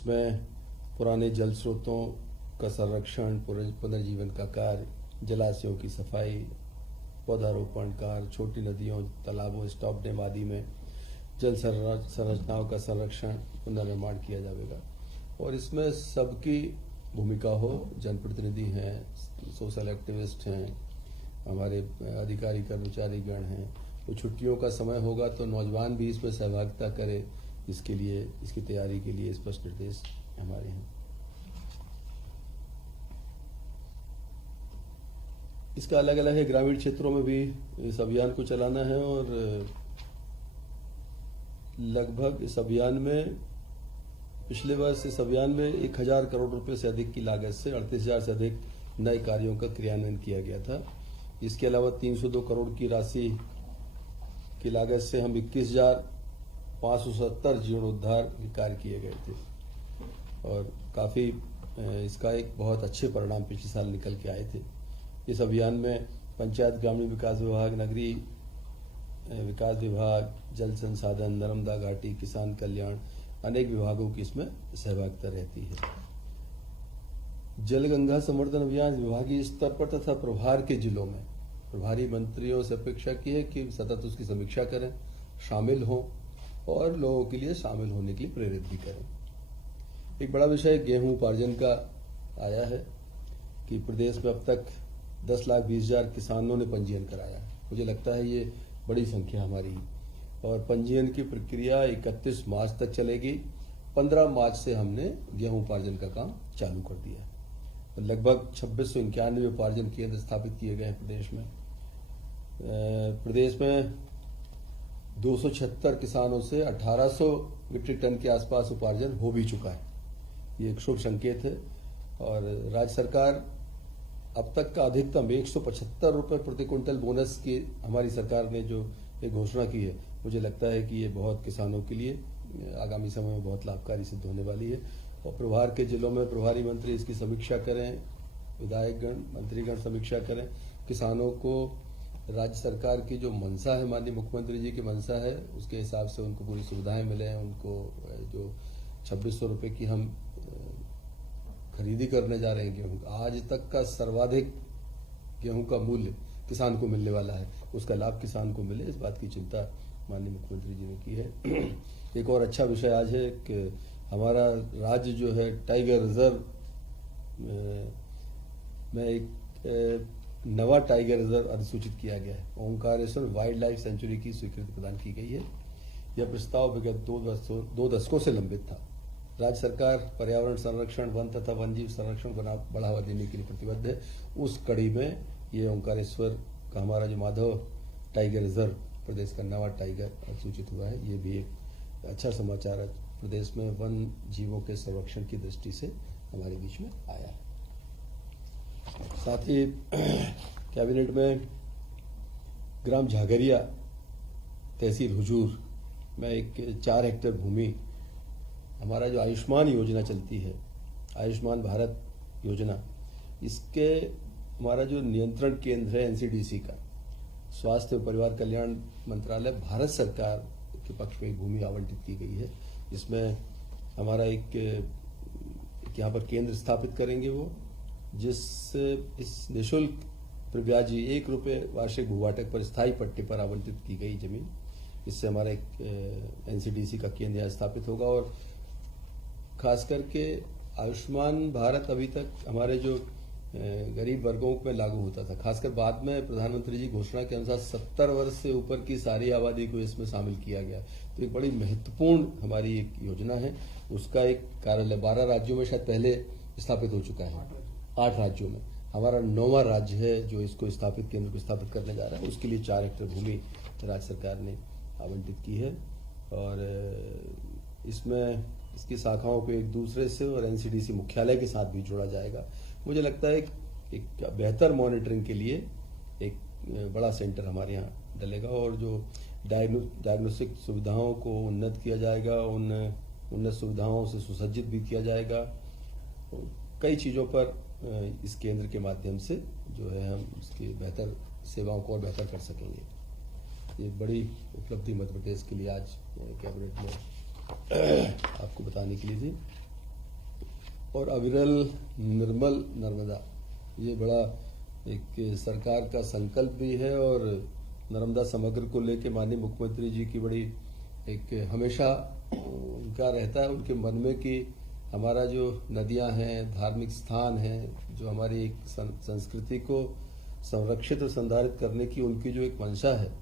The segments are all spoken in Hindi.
इसमें पुराने जल स्रोतों का संरक्षण, पुनर्जीवन का कार्य, जलाशयों की सफाई, पौधारोपण कार्य, छोटी नदियों, तालाबों, स्टॉप डैम आदि में जल संरचनाओं का संरक्षण, पुनर्निर्माण किया जाएगा। और इसमें सबकी भूमिका हो, जनप्रतिनिधि हैं, सोशल एक्टिविस्ट हैं, हमारे अधिकारी कर्मचारीगण हैं। तो छुट्टियों का समय होगा तो नौजवान भी इसमें सहभागिता करे, इसके लिए, इसकी तैयारी के लिए स्पष्ट निर्देश हमारे हैं। इसका अलग अलग है, ग्रामीण क्षेत्रों में भी इस अभियान को चलाना है और लगभग इस अभियान में पिछले वर्ष इस अभियान में 1000 करोड़ रुपए से अधिक की लागत से 38,000 से अधिक नए कार्यों का क्रियान्वयन किया गया था। इसके अलावा 302 करोड़ की राशि की लागत से हम 21,570 जीर्णोद्धार कार्य किए गए थे और काफ़ी इसका एक बहुत अच्छे परिणाम पिछले साल निकल के आए थे। इस अभियान में पंचायत ग्रामीण विकास विभाग, नगरीय विकास विभाग, जल संसाधन, नर्मदा घाटी, किसान कल्याण, अनेक विभागों की इसमें सहभागिता रहती है। जल गंगा संवर्धन अभियान विभागीय स्तर पर तथा प्रभार के जिलों में प्रभारी मंत्रियों से अपेक्षा की है कि सतत उसकी समीक्षा करें, शामिल हों और लोगों के लिए शामिल होने के लिए प्रेरित भी करें। एक बड़ा विषय गेहूं उपार्जन का आया है कि प्रदेश में अब तक 10,20,000 किसानों ने पंजीयन कराया। मुझे लगता है ये बड़ी संख्या हमारी, और पंजीयन की प्रक्रिया 31 मार्च तक चलेगी। 15 मार्च से हमने गेहूं उपार्जन का काम चालू कर दिया। तो लगभग 2691 उपार्जन केंद्र स्थापित किए गए हैं प्रदेश में। प्रदेश में 276 किसानों से 1800 मीट्रिक टन के आसपास उपार्जन हो भी चुका है। ये एक शुभ संकेत है। और राज्य सरकार अब तक का अधिकतम 175 रुपए प्रति क्विंटल बोनस की हमारी सरकार ने जो एक घोषणा की है, मुझे लगता है कि ये बहुत किसानों के लिए आगामी समय में बहुत लाभकारी सिद्ध होने वाली है। और प्रभार के जिलों में प्रभारी मंत्री इसकी समीक्षा करें, विधायकगण, मंत्रीगण समीक्षा करें। किसानों को राज्य सरकार की जो मंशा है, माननीय मुख्यमंत्री जी की मंशा है, उसके हिसाब से उनको पूरी सुविधाएं मिले। उनको जो 2600 रुपये की हम खरीदी करने जा रहे हैं गेहूं, आज तक का सर्वाधिक गेहूं का मूल्य किसान को मिलने वाला है, उसका लाभ किसान को मिले, इस बात की चिंता माननीय मुख्यमंत्री जी ने की है। एक और अच्छा विषय आज है कि हमारा राज्य जो है टाइगर रिजर्व में एक नवा टाइगर रिजर्व अधिसूचित किया गया है। ओंकारेश्वर वाइल्ड लाइफ सेंचुरी की स्वीकृति प्रदान की गई है। यह प्रस्ताव विगत 2 दशकों से लंबित था। राज्य सरकार पर्यावरण संरक्षण, वन तथा वन्यजीव संरक्षण को बढ़ावा देने के लिए प्रतिबद्ध है। उस कड़ी में ये ओंकारेश्वर का हमारा जो माधव टाइगर रिजर्व प्रदेश का नवा टाइगर सूचित हुआ है। ये भी एक अच्छा समाचार है, प्रदेश में वन जीवों के संरक्षण की दृष्टि से हमारे बीच में आया है। साथ ही कैबिनेट में ग्राम झागरिया, तहसील हुजूर में एक 4 हेक्टेयर भूमि, हमारा जो आयुष्मान योजना चलती है, आयुष्मान भारत योजना, इसके हमारा जो नियंत्रण केंद्र है एनसीडीसी का, स्वास्थ्य और परिवार कल्याण मंत्रालय, भारत सरकार के पक्ष में भूमि आवंटित की गई है। इसमें हमारा एक यहाँ पर केंद्र स्थापित करेंगे वो, जिससे इस निःशुल्क प्रव्याजी 1 रुपये वार्षिक भूभाटक पर स्थायी पट्टे पर आवंटित की गई जमीन, इससे हमारा एक एनसीडीसी का केंद्र यहाँ स्थापित होगा। और खास करके आयुष्मान भारत अभी तक हमारे जो गरीब वर्गों में लागू होता था, खासकर बाद में प्रधानमंत्री जी घोषणा के अनुसार 70 वर्ष से ऊपर की सारी आबादी को इसमें शामिल किया गया। तो एक बड़ी महत्वपूर्ण हमारी एक योजना है। उसका एक कार्यालय 12 राज्यों में शायद पहले स्थापित हो चुका है, 8 राज्यों में। हमारा 9वां राज्य है जो इसको स्थापित, केंद्र को स्थापित करने जा रहा है। उसके लिए 4 हेक्टेयर भूमि राज्य सरकार ने आवंटित की है। और इसमें इसकी शाखाओं को एक दूसरे से और एनसीडीसी मुख्यालय के साथ भी जोड़ा जाएगा। मुझे लगता है एक बेहतर मॉनिटरिंग के लिए एक बड़ा सेंटर हमारे यहाँ डलेगा और जो डायग्नोस्टिक सुविधाओं को उन्नत किया जाएगा, उन उन्नत सुविधाओं से सुसज्जित भी किया जाएगा। कई चीज़ों पर इस केंद्र के माध्यम से जो है हम इसकी बेहतर सेवाओं को और बेहतर कर सकेंगे। ये बड़ी उपलब्धि मध्य प्रदेश के लिए आज कैबिनेट में आपको बताने के लिए थी। और अविरल निर्मल नर्मदा, ये बड़ा एक सरकार का संकल्प भी है। और नर्मदा समग्र को लेके माननीय मुख्यमंत्री जी की बड़ी एक हमेशा उनका रहता है उनके मन में कि हमारा जो नदियां हैं, धार्मिक स्थान हैं, जो हमारी एक संस्कृति को संरक्षित और संधारित करने की उनकी जो एक मंशा है,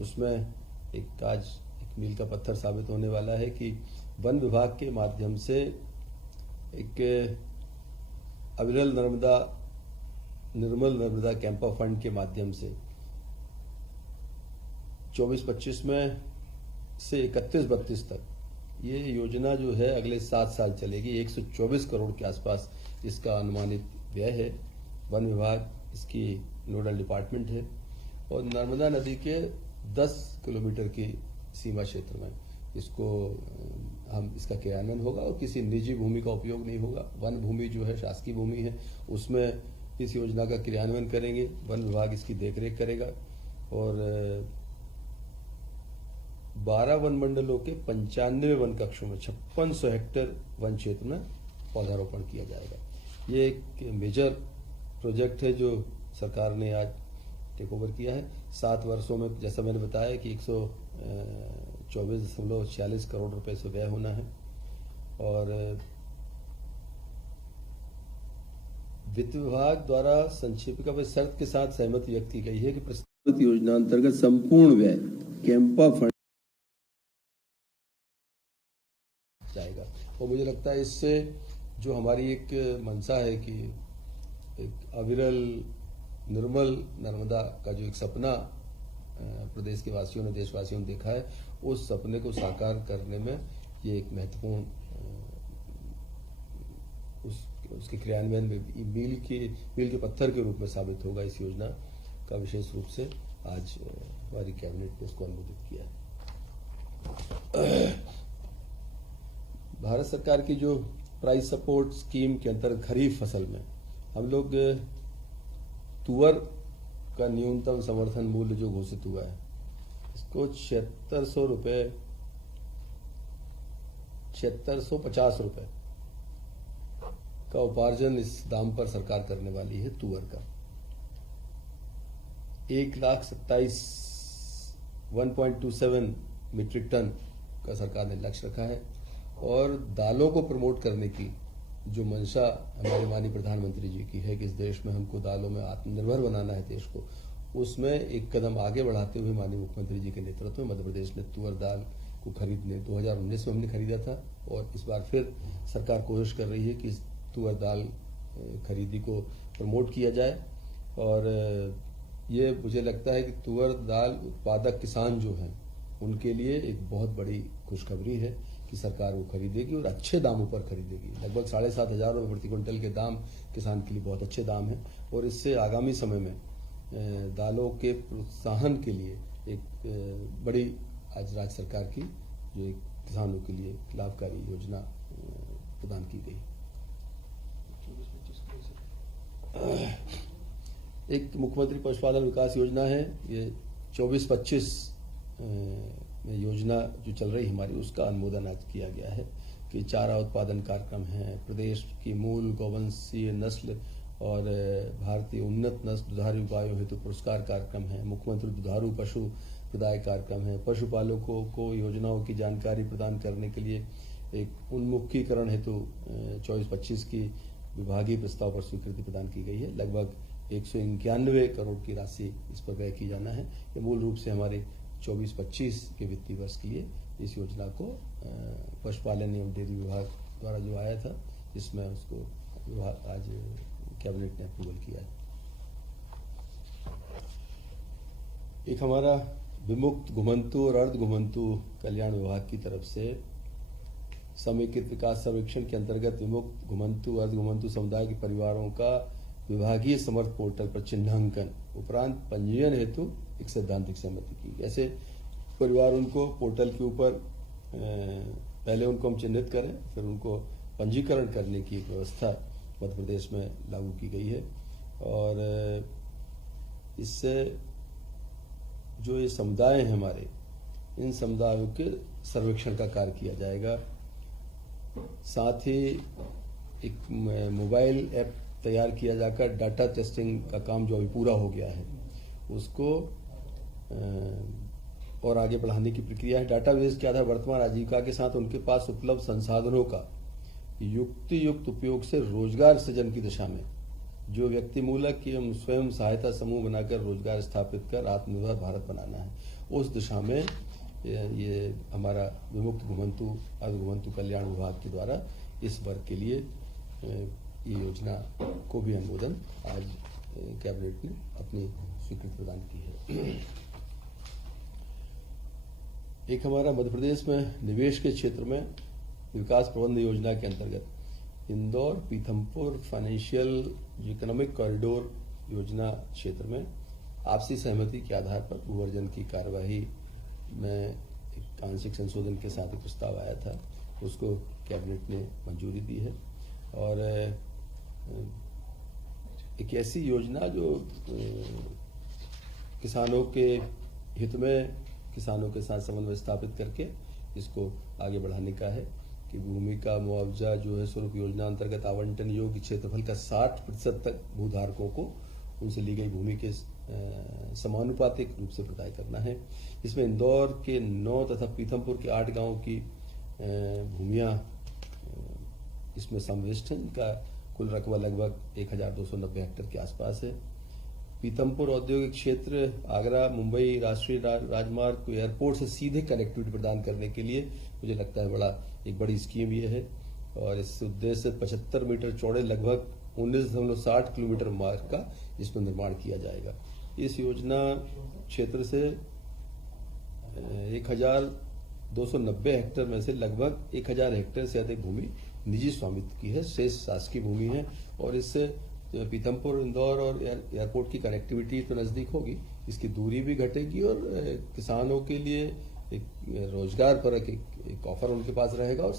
उसमें एक आज एक मील का पत्थर साबित होने वाला है कि वन विभाग के माध्यम से एक अविरल नर्मदा निर्मल नर्मदा कैंपा फंड के माध्यम से 24-25 में से 31-32 तक ये योजना जो है अगले 7 साल चलेगी। 124 करोड़ के आसपास इसका अनुमानित व्यय है। वन विभाग इसकी नोडल डिपार्टमेंट है और नर्मदा नदी के 10 किलोमीटर की सीमा क्षेत्र में इसको इसका क्रियान्वयन होगा और किसी निजी भूमि का उपयोग नहीं होगा। वन भूमि जो है शासकीय भूमि है, उसमें इस योजना का क्रियान्वयन करेंगे। वन विभाग इसकी देखरेख करेगा और 12 वन मंडलों के 95 वन कक्षों में 5600 हेक्टेयर वन क्षेत्र में पौधारोपण किया जाएगा। ये एक मेजर प्रोजेक्ट है जो सरकार ने आज टेक ओवर किया है। 7 वर्षों में जैसा मैंने बताया कि 124.46 करोड़ रुपए से व्यय होना है और वित्त विभाग द्वारा संक्षेपिका पर शर्त के साथ सहमति व्यक्त की गई है कि प्रस्तावित योजना अंतर्गत संपूर्ण व्यय कैंपा फंड जाएगा। और मुझे लगता है इससे जो हमारी एक मंशा है कि एक अविरल निर्मल नर्मदा का जो एक सपना प्रदेश के वासियों ने, देशवासियों ने देखा है, उस सपने को साकार करने में ये एक महत्वपूर्ण उसके क्रियान्वयन में मील के पत्थर के रूप में साबित होगा। इस योजना का विशेष रूप से आज हमारी कैबिनेट ने इसको अनुमोदित किया है। भारत सरकार की जो प्राइस सपोर्ट स्कीम के अंतर्गत खरीफ फसल में हम लोग तुअर का न्यूनतम समर्थन मूल्य जो घोषित हुआ है इसको 7650 रुपए का उपार्जन इस दाम पर सरकार करने वाली है। तुअर का 1,27,1.27 मीट्रिक टन का सरकार ने लक्ष्य रखा है और दालों को प्रमोट करने की जो मंशा हमारे माननीय प्रधानमंत्री जी की है कि इस देश में हमको दालों में आत्मनिर्भर बनाना है देश को, उसमें एक कदम आगे बढ़ाते हुए माननीय मुख्यमंत्री जी के नेतृत्व में मध्य प्रदेश ने तुअर दाल को खरीदने 2019 में हमने खरीदा था और इस बार फिर सरकार कोशिश कर रही है कि इस तुअर दाल खरीदी को प्रमोट किया जाए। और ये मुझे लगता है कि तुअर दाल उत्पादक किसान जो हैं उनके लिए एक बहुत बड़ी खुशखबरी है कि सरकार वो खरीदेगी और अच्छे दामों पर खरीदेगी। लगभग 7,500 रुपये प्रति क्विंटल के दाम किसान के लिए बहुत अच्छे दाम हैं और इससे आगामी समय में दालों के प्रोत्साहन के लिए एक बड़ी आज राज्य सरकार की जो एक किसानों के लिए लाभकारी योजना प्रदान की गई। एक मुख्यमंत्री पशुपालन विकास योजना है, ये 24-25 योजना जो चल रही हमारी उसका अनुमोदन आज किया गया है कि चारा उत्पादन कार्यक्रम है, प्रदेश की मूल गौवंशीय नस्ल और भारतीय उन्नत नस्ल दुधारू गायों हेतु पुरस्कार कार्यक्रम है, मुख्यमंत्री दुधारू पशु प्रदाय कार्यक्रम है, पशुपालकों को योजनाओं की जानकारी प्रदान करने के लिए एक उन्मुखीकरण हेतु 24-25 की विभागीय प्रस्ताव पर स्वीकृति प्रदान की गई है। लगभग 191 करोड़ की राशि इस पर व्यय की जाना है। ये मूल रूप से हमारे 24-25 के वित्तीय वर्ष के लिए इस योजना को पशुपालन एवं डेयरी विभाग द्वारा जो आया था इसमें उसको विभाग आज कैबिनेट ने अप्रूवल किया है। एक हमारा विमुक्त घुमंतु और अर्ध घुमंतु कल्याण विभाग की तरफ से समेकित विकास सर्वेक्षण के अंतर्गत विमुक्त घुमंतु अर्ध घुमंतु समुदाय के परिवारों का विभागीय समर्थ पोर्टल पर चिन्हांकन उपरांत पंजीयन हेतु एक सैद्धांतिक सहमति की। ऐसे परिवार उनको पोर्टल के ऊपर पहले उनको हम चिन्हित करें, फिर उनको पंजीकरण करने की एक व्यवस्था मध्य प्रदेश में लागू की गई है और इससे जो ये समुदाय हैं हमारे, इन समुदायों के सर्वेक्षण का कार्य किया जाएगा। साथ ही एक मोबाइल ऐप तैयार किया जाकर डाटा टेस्टिंग का काम जो अभी पूरा हो गया है उसको और आगे बढ़ाने की प्रक्रिया है। डाटाबेस के आधार वर्तमान आजीविका के साथ उनके पास उपलब्ध संसाधनों का युक्त उपयोग से रोजगार सृजन की दिशा में जो व्यक्ति मूलक एवं स्वयं सहायता समूह बनाकर रोजगार स्थापित कर आत्मनिर्भर भारत बनाना है, उस दिशा में ये हमारा विमुक्त घुमंतु अर्ध घुमंतु कल्याण विभाग के द्वारा इस वर्ग के लिए ये योजना को भी अनुमोदन आज कैबिनेट ने अपनी स्वीकृति प्रदान की है। एक हमारा मध्य प्रदेश में निवेश के क्षेत्र में विकास प्रबंध योजना के अंतर्गत Indore Pithampur financial economic corridor योजना क्षेत्र में आपसी सहमति के आधार पर भूअर्जन की कार्यवाही में एक आंशिक संशोधन के साथ एक प्रस्ताव आया था, उसको कैबिनेट ने मंजूरी दी है। और एक ऐसी योजना जो किसानों के हित में किसानों के साथ समन्वय स्थापित करके इसको आगे बढ़ाने का है कि भूमि का मुआवजा जो है स्वरूप योजना अंतर्गत आवंटन योग्य क्षेत्रफल का 60% तक भूधारकों को उनसे ली गई भूमि के समानुपातिक रूप से प्रदाय करना है। इसमें इंदौर के 9 तथा पीथमपुर के 8 गांवों की भूमियां इसमें समाविष्ट हैं, जिनका कुल रकबा लगभग 1290 हेक्टेयर के आसपास है। पीथमपुर औद्योगिक क्षेत्र आगरा मुंबई राष्ट्रीय राजमार्ग को एयरपोर्ट से सीधे कनेक्टिविटी प्रदान करने के लिए मुझे लगता है एक बड़ी स्कीम ये है। और इस उद्देश्य से 75 मीटर चौड़े लगभग 19.60 किलोमीटर मार्ग का इसमें निर्माण किया जाएगा। इस योजना क्षेत्र से 1290 हेक्टेयर में से लगभग 1000 हेक्टेयर से अधिक भूमि निजी स्वामित्व की है, शेष शासकीय भूमि है। और इससे पीथमपुर इंदौर और एयरपोर्ट की कनेक्टिविटी तो नजदीक होगी, इसकी दूरी भी घटेगी और किसानों के लिए एक रोजगार परक एक ऑफर उनके पास रहेगा और